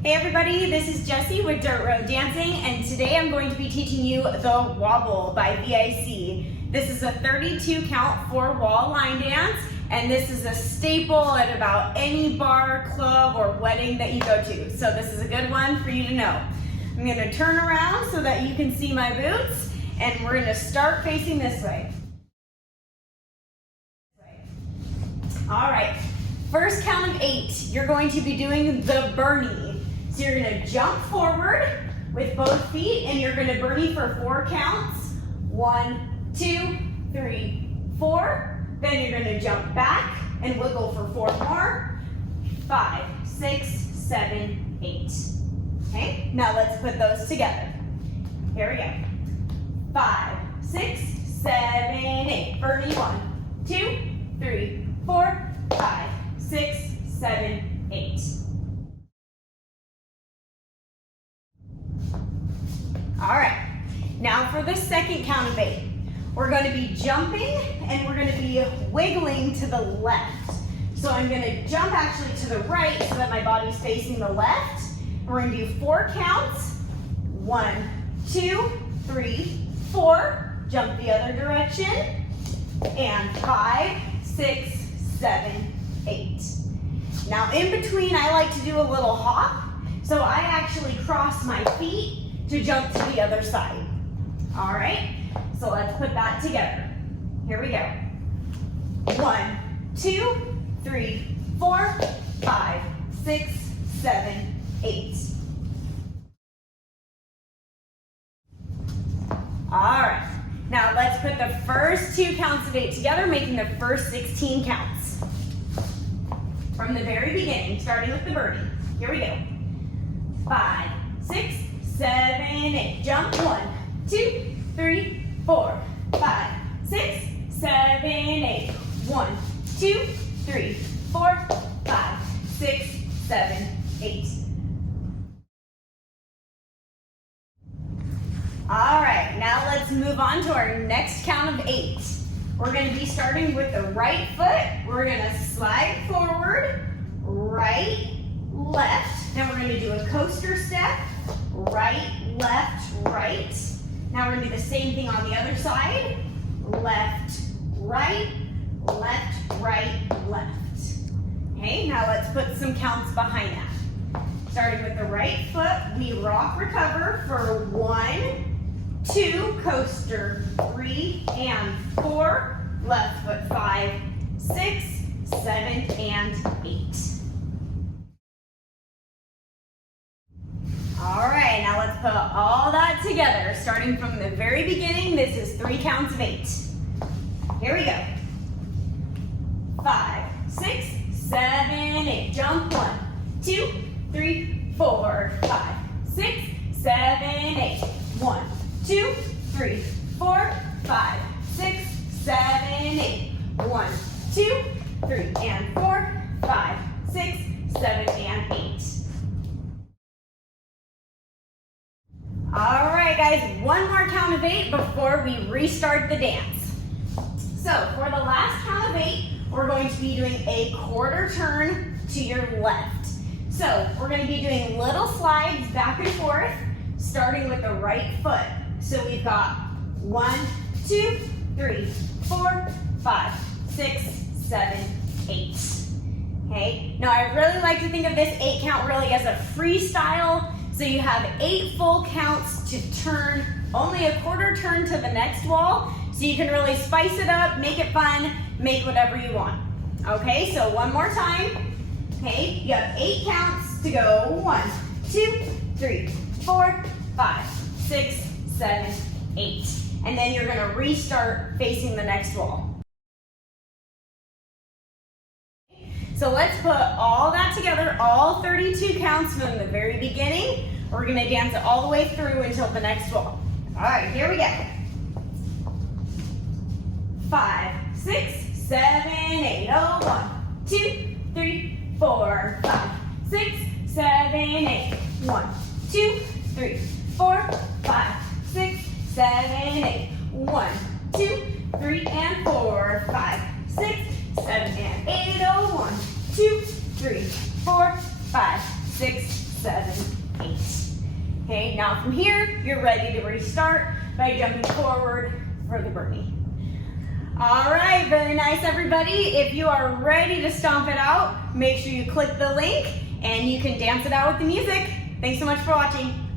Hey everybody, this is Jessie with Dirt Road Dancing, and today I'm going to be teaching you the Wobble by VIC. This is a 32 count 4-wall line dance, and this is a staple at about any bar, club, or wedding that you go to. So this is a good one for you to know. I'm going to turn around so that you can see my boots, and we're going to start facing this way. All right, first count of 8, you're going to be doing the Bernie. So you're going to jump forward with both feet, and you're going to Bernie for 4 counts. 1, 2, 3, 4. Then you're going to jump back and wiggle for 4 more. 5, 6, 7, 8. Okay, now let's put those together. Here we go. 5, 6, 7, 8. Bernie 1, 2, 3, 4, 5, 6, 7, 8. All right, now for the second count of 8, we're going to be jumping and we're going to be wiggling to the left. So I'm going to jump actually to the right so that my body's facing the left. We're going to do 4 counts. 1, 2, 3, 4. Jump the other direction. And 5, 6, 7, 8. Now in between, I like to do a little hop. So I actually cross my feet to jump to the other side. All right, so let's put that together. Here we go. 1, 2, 3, 4, 5, 6, 7, 8. All right, now let's put the first 2 counts of 8 together, making the first 16 counts. From the very beginning, starting with the Bernie. Here we go. 5, 6, 7, 8. Jump. 1, 2, 3, 4, 5, 6, 7, 8. 1, 2, 3, 4, 5, 6, 7, 8. All right, now let's move on to our next count of 8. We're going to be starting with the right foot. We're going to slide forward, right, left. Then we're going to do a coaster step. Right, left, right. Now we're going to do the same thing on the other side. Left, right, left. Okay, now let's put some counts behind that. Starting with the right foot, we rock, recover for 1, 2, coaster, 3 and 4. Left foot, 5, 6, 7, and 8. All right, now let's put all that together. Starting from the very beginning, this is 3 counts of 8. Here we go. 5, 6, 7, 8. Jump. 1, 2, 3, 4, 5, 6, 7, 8. 1, 2, 3, 4, 5, 6, 7, 8. 1, 2, 3, and 4, 5, 6, 7, and 8. All right, guys, one more count of 8 before we restart the dance. So for the last count of 8, we're going to be doing a quarter turn to your left. So we're going to be doing little slides back and forth, starting with the right foot. So we've got 1, 2, 3, 4, 5, 6, 7, 8. Okay, now I really like to think of this 8 count really as a freestyle. So you have 8 full counts to turn, only a quarter turn to the next wall. So you can really spice it up, make it fun, make whatever you want. Okay, so one more time. Okay, you have 8 counts to go. 1, 2, 3, 4, 5, 6, 7, 8. And then you're gonna restart facing the next wall. So let's put all that together, all 32 counts from the very beginning. We're going to dance it all the way through until the next wall. All right, here we go. 5, 6, 7, 8. Oh, 1, 2, 3, 4, 5, 6, 7, 8. 1, 2, 3, 4, 5, 6, 7, 8. 1, 2, 3, and 4, 5, 6, 7, and 8. Oh, 1, 2, 3, 4, 5, 6, 7, 8. Okay, now from here, you're ready to restart by jumping forward for the burnie. All right, very nice, everybody. If you are ready to stomp it out, make sure you click the link and you can dance it out with the music. Thanks so much for watching.